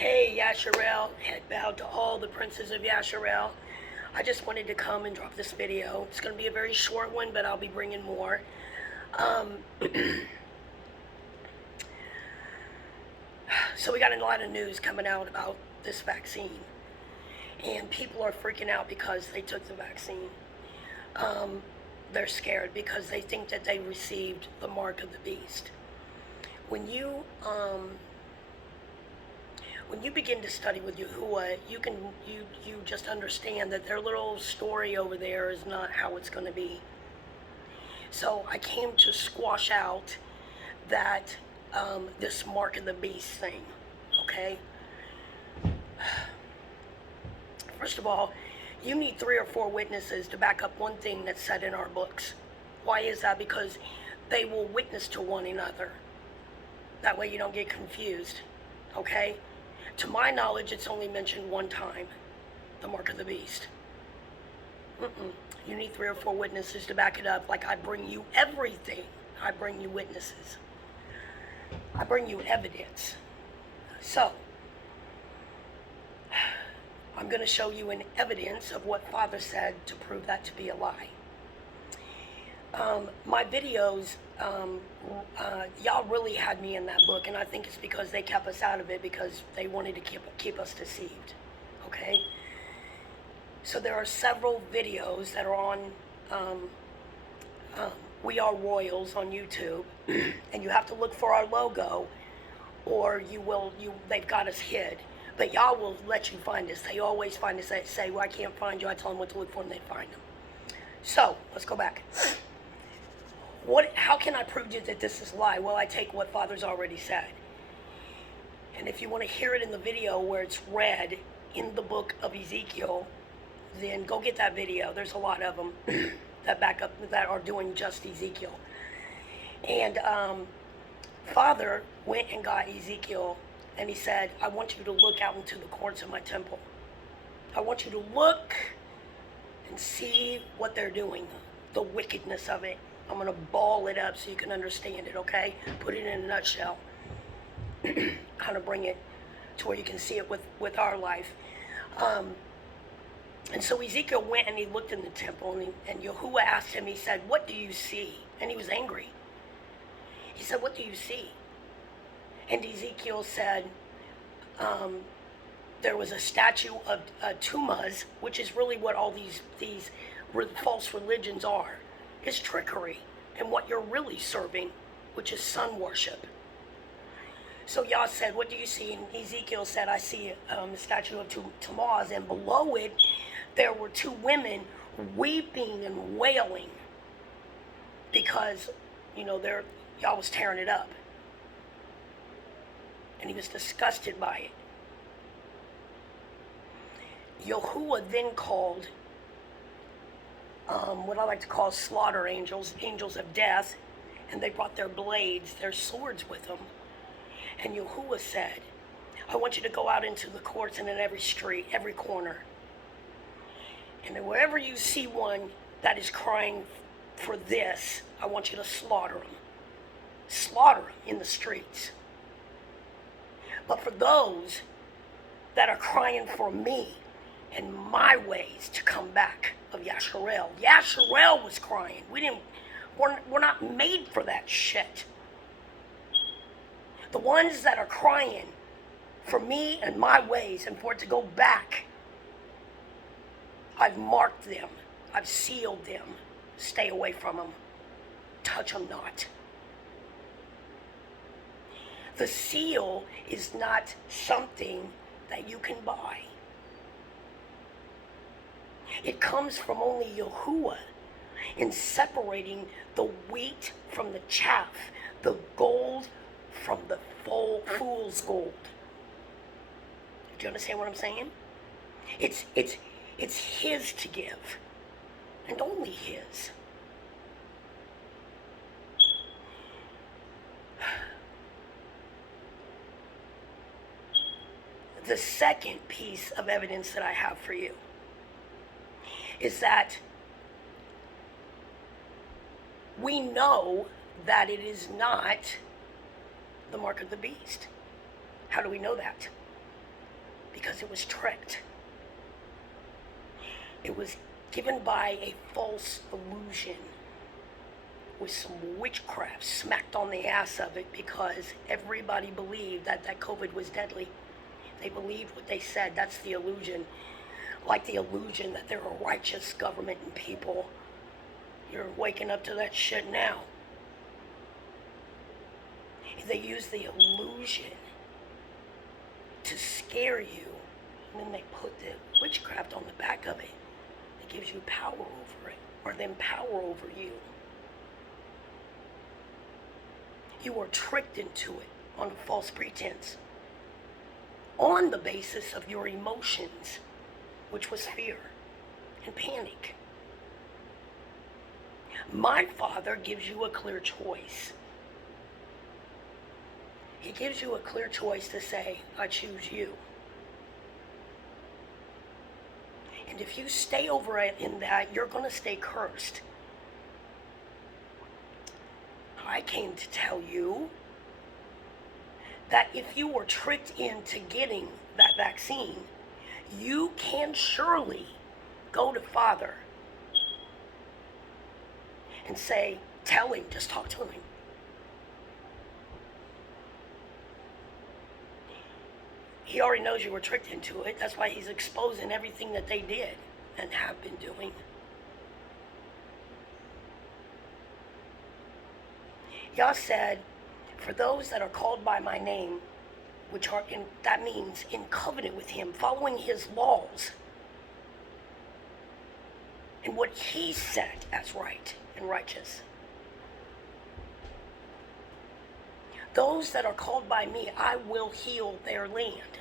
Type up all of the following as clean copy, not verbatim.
Hey, Yasharel, head bowed to all the princes of Yasharel. I just wanted to come and drop this video. It's going to be a very short one, but I'll be bringing more. So we got a lot of news coming out about this vaccine. And people are freaking out because they took the vaccine. They're scared because they think that they received the mark of the beast. When you begin to study with Yahuwah, you just understand that their little story over there is not how it's going to be. So I came to squash out that this mark of the beast thing. Okay. First of all, you need 3 or 4 witnesses to back up one thing that's said in our books. Why is that? Because they will witness to one another. That way you don't get confused. Okay? To my knowledge, it's only mentioned one time, the mark of the beast. You need 3 or 4 witnesses to back it up. Like I bring you everything. I bring you witnesses. I bring you evidence. So, I'm going to show you an evidence of what Father said to prove that to be a lie. My videos, y'all really had me in that book, and I think it's because they kept us out of it because they wanted to keep us deceived. Okay? So there are several videos that are on We Are Royals on YouTube, and you have to look for our logo, or they've got us hid. But y'all will let you find us. They always find us. They say, well, I can't find you. I tell them what to look for, and they find them. So, let's go back. How can I prove to you that this is a lie? Well, I take what Father's already said. And if you want to hear it in the video where it's read in the book of Ezekiel, then go get that video. There's a lot of them that are doing just Ezekiel. And Father went and got Ezekiel, and he said, I want you to look out into the courts of my temple. I want you to look and see what they're doing, the wickedness of it. I'm going to ball it up so you can understand it, okay? Put it in a nutshell. Kind of bring it to where you can see it with our life. And so Ezekiel went and he looked in the temple, and Yahuwah asked him, he said, what do you see? And he was angry. He said, what do you see? And Ezekiel said, there was a statue of Tumas, which is really what all these false religions are. It's trickery and what you're really serving, which is sun worship. So Yah said, what do you see? And Ezekiel said, I see a statue of Tammuz, and below it there were 2 women weeping and wailing because, Yah was tearing it up. And he was disgusted by it. Yahuwah then called what I like to call slaughter angels, angels of death, and they brought their blades, their swords with them. And Yahuwah said, I want you to go out into the courts and in every street, every corner. And then wherever you see one that is crying for this, I want you to slaughter them. Slaughter them in the streets. But for those that are crying for me and my ways to come back of Yasharel. Yasharel was crying. We're not made for that shit. The ones that are crying for me and my ways and for it to go back, I've marked them. I've sealed them. Stay away from them. Touch them not. The seal is not something that you can buy. It comes from only Yahuwah in separating the wheat from the chaff, the gold from the fool's gold. Do you understand what I'm saying? It's his to give, and only his. The second piece of evidence that I have for you is that we know that it is not the mark of the beast. How do we know that? because it was tricked. It was given by a false illusion with some witchcraft smacked on the ass of it, because everybody believed that COVID was deadly. They believed what they said. That's the illusion. Like the illusion that they're a righteous government and people. You're waking up to that shit now. They use the illusion to scare you, and then they put the witchcraft on the back of it. It gives you power over it, or then power over you. You were tricked into it on a false pretense, on the basis of your emotions, which was fear and panic. My Father gives you a clear choice. He gives you a clear choice to say, I choose you. And if you stay over it in that, you're going to stay cursed. I came to tell you that if you were tricked into getting that vaccine, you can surely go to Father and say, tell him, just talk to him. He already knows you were tricked into it. That's why he's exposing everything that they did and have been doing. Yah said, for those that are called by my name, which are in, that means in covenant with him, following his laws, and what he said as right and righteous. Those that are called by me, I will heal their land.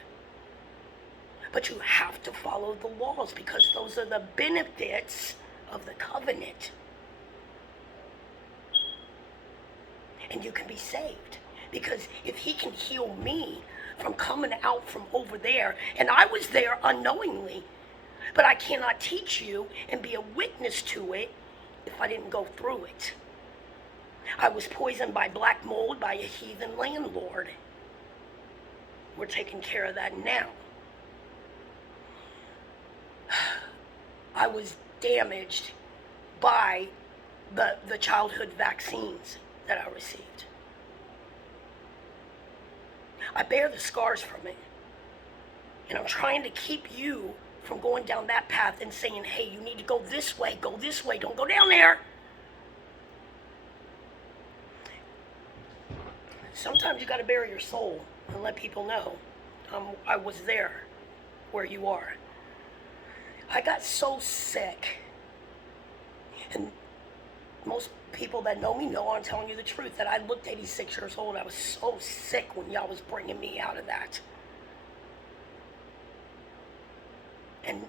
But you have to follow the laws, because those are the benefits of the covenant. And you can be saved. Because if he can heal me from coming out from over there, and I was there unknowingly, but I cannot teach you and be a witness to it if I didn't go through it. I was poisoned by black mold by a heathen landlord. We're taking care of that now. I was damaged by the childhood vaccines that I received. I bear the scars from it. And I'm trying to keep you from going down that path and saying, hey, you need to go this way, don't go down there. Sometimes you got to bare your soul and let people know I was there where you are. I got so sick, and most people that know me know I'm telling you the truth, that I looked 86 years old. I was so sick when y'all was bringing me out of that. And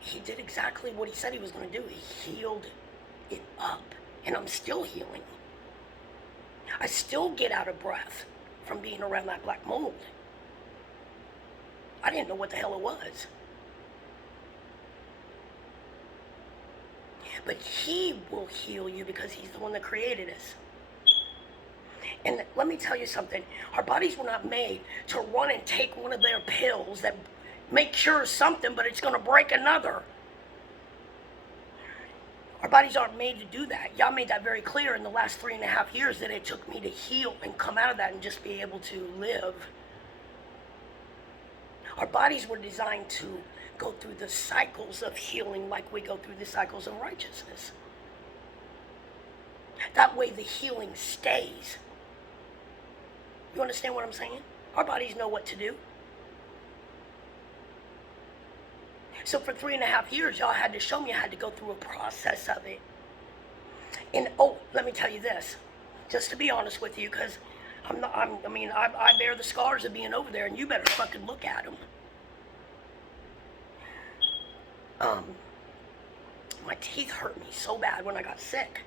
he did exactly what he said he was going to do. He healed it up, and I'm still healing. I still get out of breath from being around that black mold. I didn't know what the hell it was. But he will heal you because he's the one that created us. And let me tell you something. Our bodies were not made to run and take one of their pills that make sure something, but it's going to break another. Our bodies aren't made to do that. Y'all made that very clear in the last 3.5 years that it took me to heal and come out of that and just be able to live. Our bodies were designed to go through the cycles of healing like we go through the cycles of righteousness. That way the healing stays. You understand what I'm saying? Our bodies know what to do. So for 3.5 years, y'all had to show me I had to go through a process of it. And let me tell you this, just to be honest with you, because I bear the scars of being over there, and you better fucking look at them. My teeth hurt me so bad when I got sick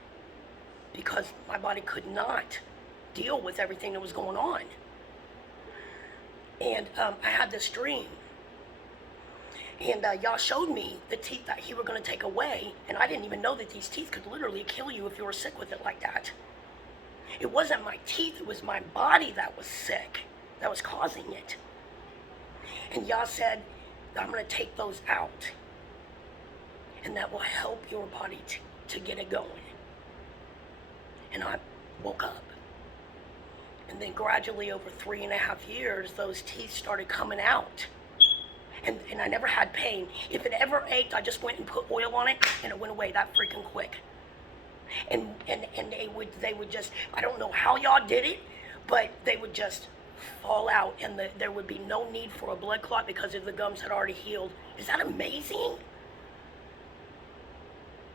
because my body could not deal with everything that was going on. And I had this dream. And y'all showed me the teeth that he were going to take away. And I didn't even know that these teeth could literally kill you if you were sick with it like that. It wasn't my teeth, it was my body that was sick, that was causing it. And Yah said, I'm going to take those out. And that will help your body to get it going. And I woke up. And then gradually over 3.5 years, those teeth started coming out. And I never had pain. If it ever ached, I just went and put oil on it, and it went away that freaking quick. And they would just, I don't know how y'all did it, but they would just fall out, and there would be no need for a blood clot because the gums had already healed. Is that amazing?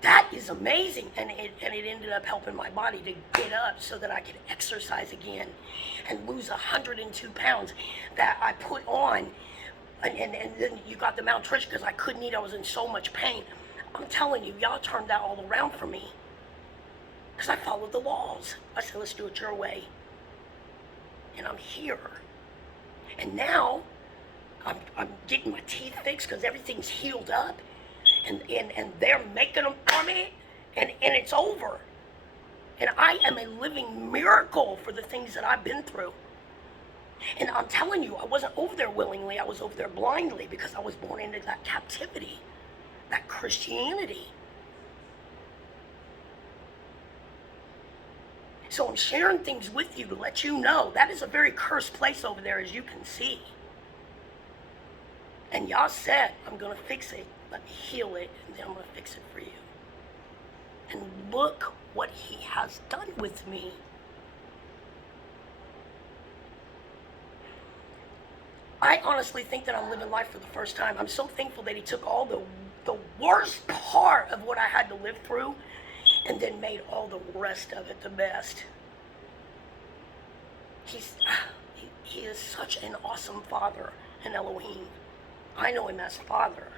That is amazing. And it ended up helping my body to get up so that I could exercise again and lose 102 pounds that I put on. And then you got the malnutrition because I couldn't eat. I was in so much pain. I'm telling you, y'all turned that all around for me. Because I followed the laws. I said, let's do it your way. And I'm here. And now, I'm getting my teeth fixed because everything's healed up. And they're making them for me. And it's over. And I am a living miracle for the things that I've been through. And I'm telling you, I wasn't over there willingly. I was over there blindly because I was born into that captivity, that Christianity. So I'm sharing things with you to let you know that is a very cursed place over there, as you can see. And Yah said, I'm going to fix it. Let me heal it, and then I'm going to fix it for you. And look what he has done with me. I honestly think that I'm living life for the first time. I'm so thankful that he took all the worst part of what I had to live through and then made all the rest of it the best. He is such an awesome Father in Elohim. I know him as Father.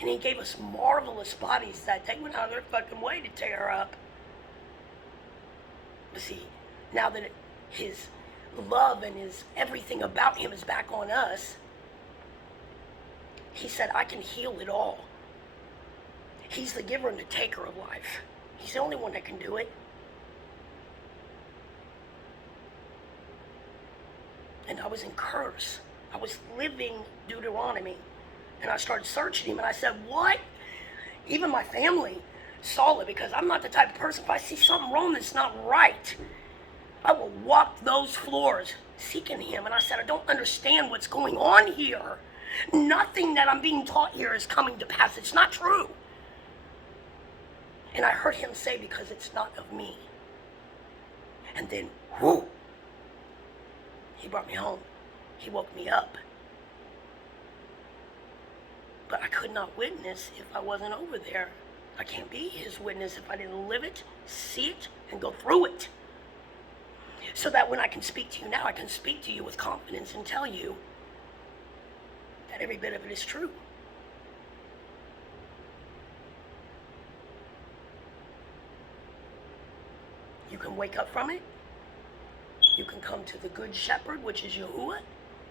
And he gave us marvelous bodies that they went out of their fucking way to tear up. But see, now that his love and his everything about him is back on us, he said, I can heal it all. He's the giver and the taker of life. He's the only one that can do it. And I was in curse. I was living Deuteronomy. And I started searching him, and I said, what? Even my family saw it, because I'm not the type of person, if I see something wrong that's not right, I will walk those floors seeking him. And I said, I don't understand what's going on here. Nothing that I'm being taught here is coming to pass. It's not true. And I heard him say, because it's not of me. And then, whoo, he brought me home. He woke me up. But I could not witness if I wasn't over there. I can't be his witness if I didn't live it, see it, and go through it. So that when I can speak to you now, I can speak to you with confidence and tell you that every bit of it is true. You can wake up from it. You can come to the Good Shepherd, which is Yahuwah,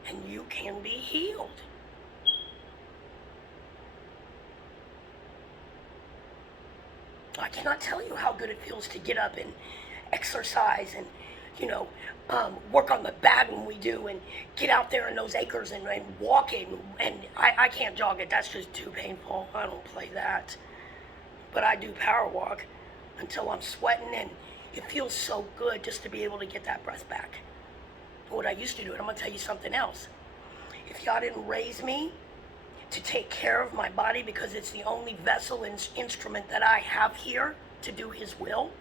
and you can be healed. I cannot tell you how good it feels to get up and exercise and, work on the bag when we do and get out there in those acres and walk it. And I can't jog it. That's just too painful. I don't play that. But I do power walk until I'm sweating, and it feels so good just to be able to get that breath back. What I used to do, and I'm going to tell you something else. If y'all didn't raise me to take care of my body, because it's the only vessel and instrument that I have here to do his will,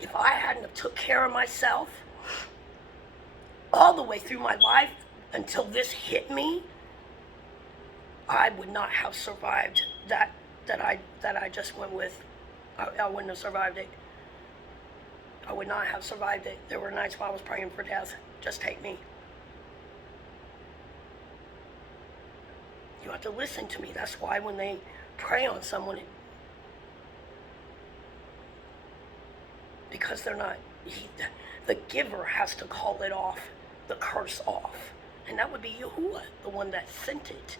if I hadn't have took care of myself all the way through my life until this hit me, I would not have survived that I just went with. I wouldn't have survived it. I would not have survived it. There were nights when I was praying for death. Just take me. You have to listen to me. That's why when they pray on someone, because they're not, the giver has to call it off, the curse off. And that would be Yahuwah, the one that sent it.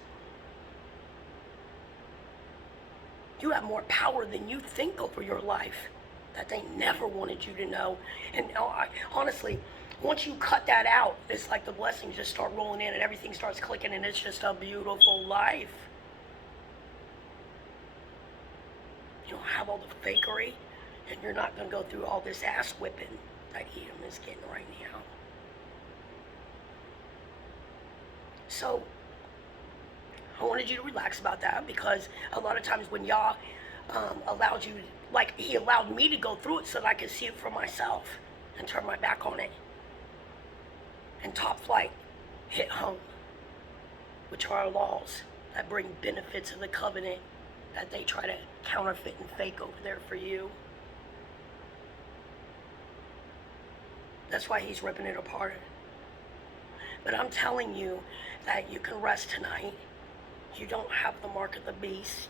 You have more power than you think over your life that they never wanted you to know. And honestly, Once you cut that out, it's like the blessings just start rolling in and everything starts clicking and it's just a beautiful life. You don't have all the fakery and you're not going to go through all this ass whipping that Edom is getting right now. So, I wanted you to relax about that because a lot of times when Yah allowed you, like he allowed me to go through it so that I could see it for myself and turn my back on it. And top flight hit home, which are our laws that bring benefits of the covenant that they try to counterfeit and fake over there for you. That's why he's ripping it apart. But I'm telling you that you can rest tonight. You don't have the mark of the beast.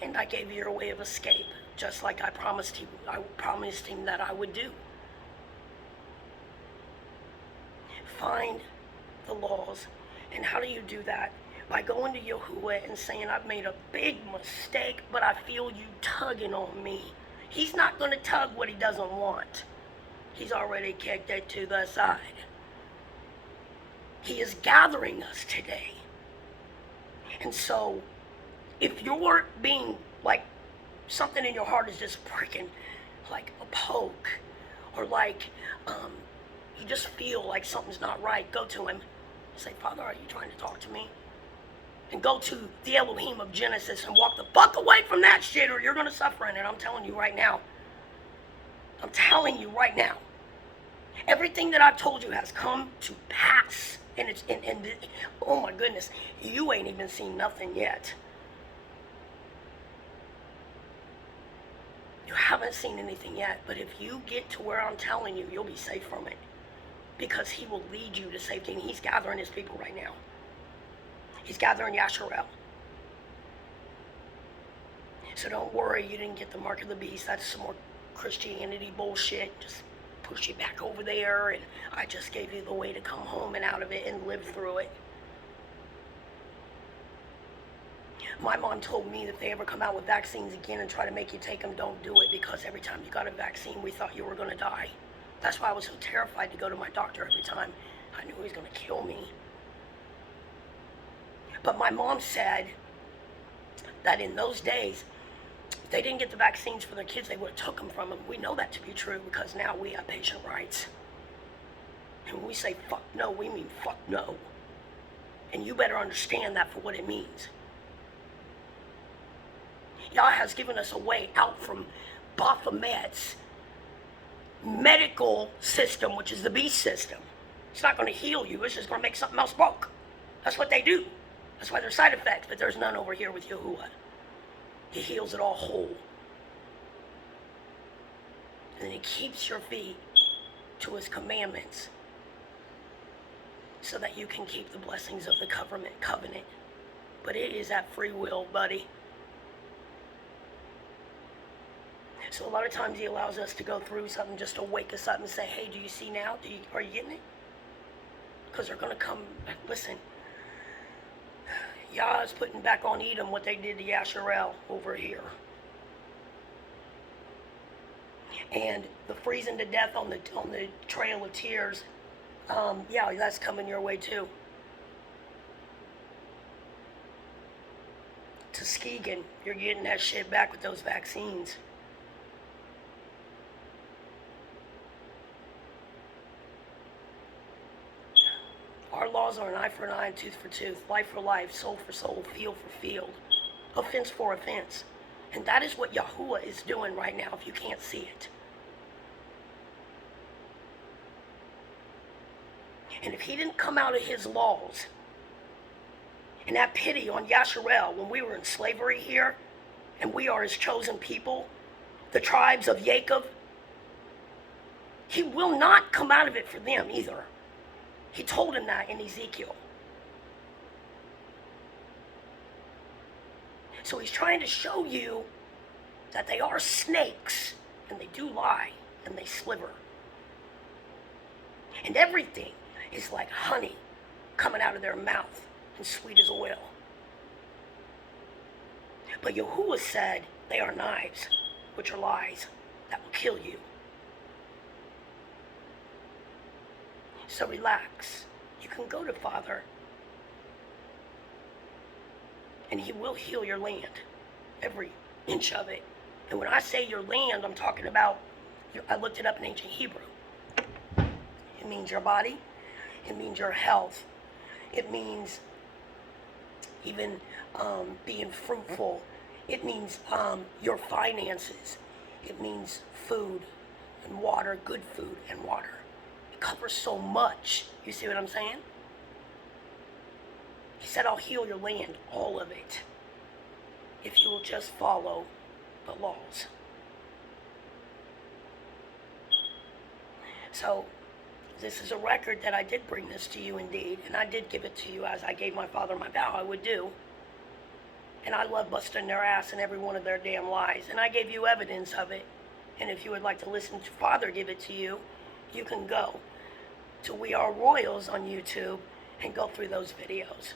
And I gave you your way of escape, just like I promised him that I would do. Find the laws. And how do you do that? By going to Yahuwah and saying, I've made a big mistake, but I feel you tugging on me. He's not going to tug what he doesn't want. He's already kicked it to the side. He is gathering us today. And so, if you're being like, something in your heart is just pricking, like a poke, or like you just feel like something's not right, go to him. Say, Father, are you trying to talk to me? And go to the Elohim of Genesis and walk the fuck away from that shit or you're going to suffer in it. I'm telling you right now. I'm telling you right now. Everything that I've told you has come to pass. And it's, oh my goodness, you ain't even seen nothing yet. You haven't seen anything yet. But if you get to where I'm telling you, you'll be safe from it. Because he will lead you to safety. And he's gathering his people right now. He's gathering Yasharel. So don't worry, you didn't get the mark of the beast. That's some more Christianity bullshit. Just push you back over there, and I just gave you the way to come home and out of it and live through it. My mom told me that if they ever come out with vaccines again and try to make you take them, don't do it, because every time you got a vaccine, we thought you were going to die. That's why I was so terrified to go to my doctor every time. I knew he was going to kill me. But my mom said that in those days, if they didn't get the vaccines for their kids, they would have took them from them. We know that to be true because now we have patient rights. And when we say fuck no, we mean fuck no. And you better understand that for what it means. Yah has given us a way out from Baphomet's medical system, which is the beast system. It's not going to heal you. It's just going to make something else broke. That's what they do. That's why there's side effects, but there's none over here with Yahuwah. He heals it all whole. And then he keeps your feet to his commandments so that you can keep the blessings of the covenant. But it is at free will, buddy. So a lot of times he allows us to go through something just to wake us up and say, hey, do you see now? Are you getting it? Because they're going to come, listen. Yah is putting back on Edom what they did to Yasharel over here. And the freezing to death on the Trail of Tears, yeah, that's coming your way too. Tuskegee, you're getting that shit back with those vaccines. Our laws are an eye for an eye and tooth for tooth, life for life, soul for soul, field for field, offense for offense. And that is what Yahuwah is doing right now if you can't see it. And if he didn't come out of his laws and have pity on Yasharel when we were in slavery here, and we are his chosen people, the tribes of Jacob, he will not come out of it for them either. He told him that in Ezekiel. So he's trying to show you that they are snakes, and they do lie, and they sliver. And everything is like honey coming out of their mouth, and sweet as oil. But Yahuwah said they are knives, which are lies. that will kill you. So relax. You can go to Father, and He will heal your land, every inch of it. And when I say your land, I'm talking about, I looked it up in ancient Hebrew. It means your body. It means your health. It means even being fruitful. It means your finances. It means food and water, good food and water. It covers so much. You see what I'm saying? He said, I'll heal your land, all of it, if you will just follow the laws. So, this is a record that I did bring this to you indeed, and I did give it to you as I gave my father my vow I would do. And I love busting their ass in every one of their damn lies, and I gave you evidence of it. And if you would like to listen to Father give it to you, you can go to We Are Royals on YouTube and go through those videos.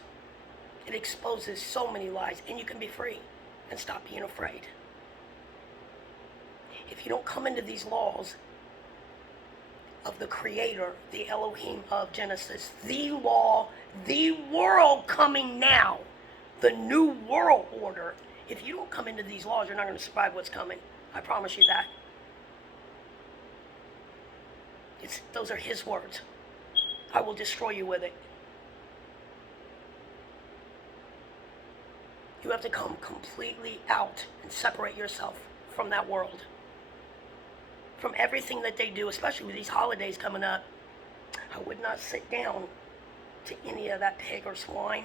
It exposes so many lies, and you can be free and stop being afraid. If you don't come into these laws of the Creator, the Elohim of Genesis, the law, the world coming now, the new world order, if you don't come into these laws, you're not going to survive what's coming. I promise you that. Those are His words. I will destroy you with it. You have to come completely out and separate yourself from that world. From everything that they do, especially with these holidays coming up. I would not sit down to any of that pig or swine.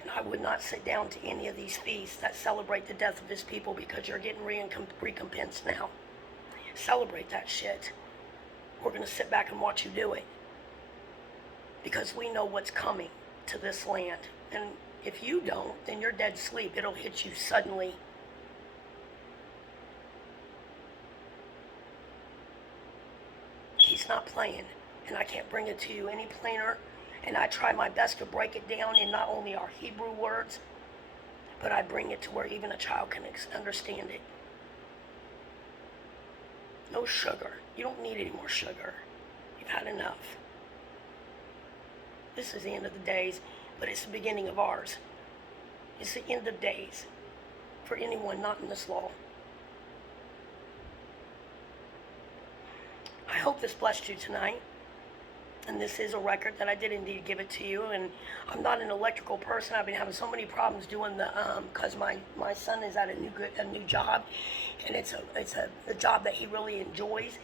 And I would not sit down to any of these feasts that celebrate the death of His people, because you're getting recompensed now. Celebrate that shit. We're going to sit back and watch you do it. Because we know what's coming to this land. And if you don't, then you're dead sleep. It'll hit you suddenly. He's not playing, and I can't bring it to you any plainer. And I try my best to break it down in not only our Hebrew words, but I bring it to where even a child can understand it. No sugar. You don't need any more sugar. You've had enough. This is the end of the days, but it's the beginning of ours. It's the end of days for anyone not in this law. I hope this blessed you tonight. And this is a record that I did indeed give it to you. And I'm not an electrical person. I've been having so many problems doing the, because my son is at a new job, and it's a job that he really enjoys.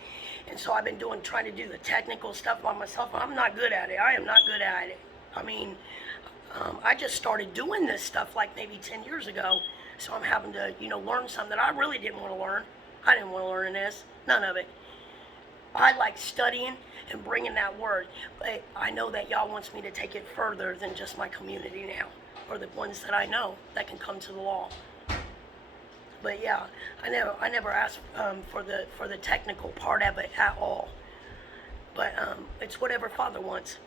And so I've been trying to do the technical stuff by myself. I'm not good at it. I am not good at it. I mean, I just started doing this stuff like maybe 10 years ago. So I'm having to, learn something that I really didn't want to learn. I didn't want to learn this. None of it. I like studying and bringing that word, but I know that y'all wants me to take it further than just my community now, or the ones that I know that can come to the law. But yeah, I never asked for the technical part of it at all. But it's whatever Father wants,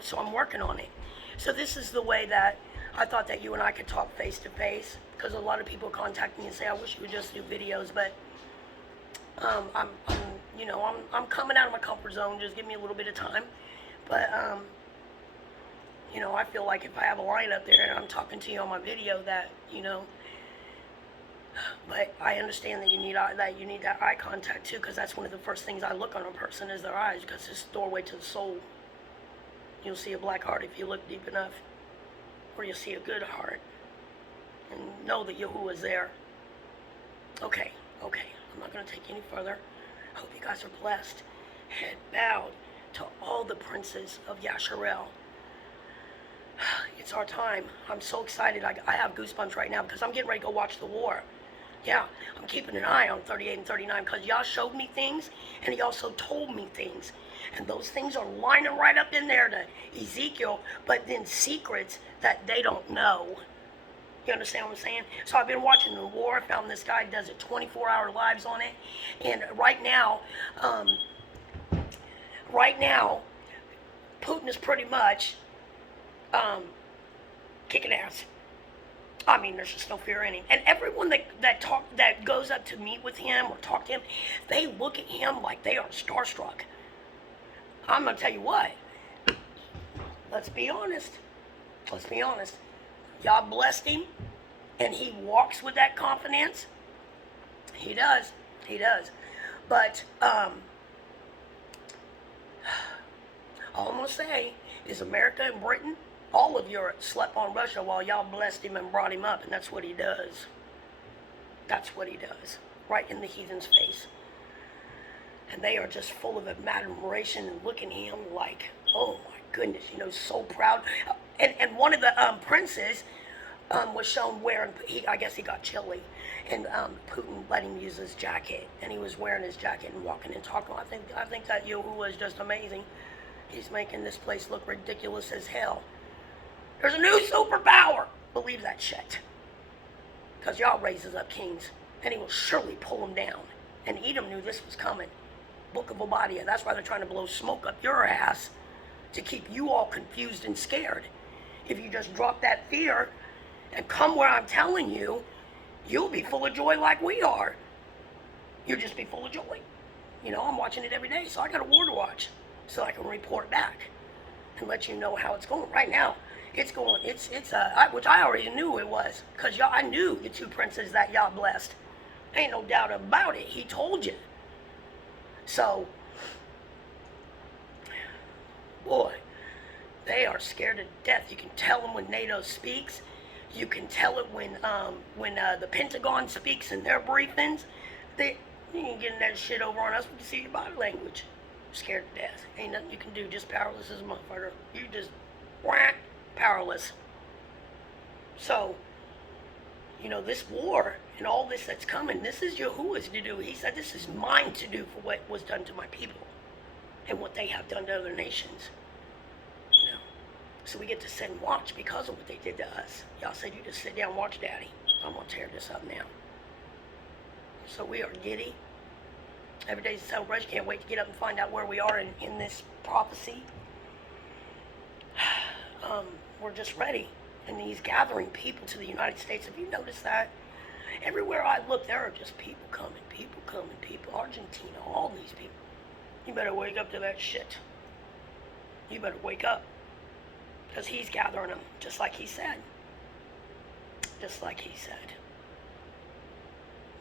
So I'm working on it. So this is the way that I thought that you and I could talk face to face, because a lot of people contact me and say, I wish you would just do videos, but I'm coming out of my comfort zone. Just give me a little bit of time. But, I feel like if I have a line up there and I'm talking to you on my video that, but I understand that you need that eye contact too, because that's one of the first things I look on a person is their eyes, because it's the doorway to the soul. You'll see a black heart if you look deep enough, or you'll see a good heart and know that Yahuwah is there. Okay. I'm not going to take any further. I hope you guys are blessed. Head bowed to all the princes of Yasharel. It's our time. I'm so excited. I have goosebumps right now because I'm getting ready to go watch the war. Yeah, I'm keeping an eye on 38 and 39 because Yah showed me things, and He also told me things. And those things are lining right up in there to Ezekiel, but then secrets that they don't know. You understand what I'm saying? So I've been watching the war. I found this guy does it 24-hour lives on it. And right now, Putin is pretty much kicking ass. I mean, there's just no fear in him. And everyone that goes up to meet with him or talk to him, they look at him like they are starstruck. I'm gonna tell you what. Let's be honest. Let's be honest. God blessed him, and he walks with that confidence. He does. He does. But all I'm gonna say is America and Britain, all of Europe slept on Russia while y'all blessed him and brought him up, and that's what he does. That's what he does, right in the heathen's face. And they are just full of admiration and looking at him like, oh my goodness, so proud. And one of the princes was shown wearing, I guess he got chilly, and Putin let him use his jacket, and he was wearing his jacket and walking and talking. I think that Yahuwah is just amazing. He's making this place look ridiculous as hell. There's a new superpower. Believe that shit. Because Yah raises up kings, and he will surely pull them down. And Edom knew this was coming. Book of Obadiah. That's why they're trying to blow smoke up your ass to keep you all confused and scared. If you just drop that fear and come where I'm telling you, you'll be full of joy like we are. You'll just be full of joy. I'm watching it every day, so I got a war to watch so I can report back and let you know how it's going. Right now, it's going, which I already knew it was, because I knew the two princes that Yah blessed. Ain't no doubt about it. He told you. So, boy, they are scared to death. You can tell them when NATO speaks. You can tell it when the Pentagon speaks in their briefings. You ain't getting that shit over on us. We can see your body language. Scared to death. Ain't nothing you can do. Just powerless as a motherfucker. You just powerless. So, this war and all this that's coming, this is Yahuwah's to do. He said this is mine to do for what was done to my people and what they have done to other nations. So we get to sit and watch because of what they did to us. Y'all said you just sit down and watch Daddy. I'm going to tear this up now. So we are giddy. Every day's a celebration. Can't wait to get up and find out where we are in this prophecy. We're just ready. And he's gathering people to the United States. Have you noticed that? Everywhere I look, there are just people coming. Argentina, all these people. You better wake up to that shit. You better wake up. Because he's gathering them, just like he said. Just like he said.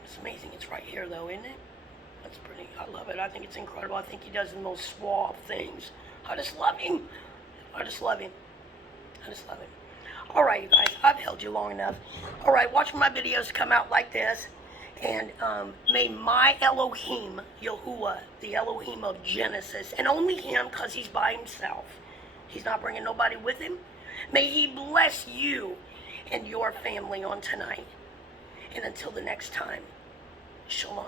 It's amazing. It's right here, though, isn't it? That's pretty. I love it. I think it's incredible. I think he does the most suave things. I just love him. I just love him. All right, you guys. I've held you long enough. All right, watch my videos come out like this. And may my Elohim, Yahuwah, the Elohim of Genesis, and only him, because he's by himself. He's not bringing nobody with him. May he bless you and your family on tonight. And until the next time, shalom.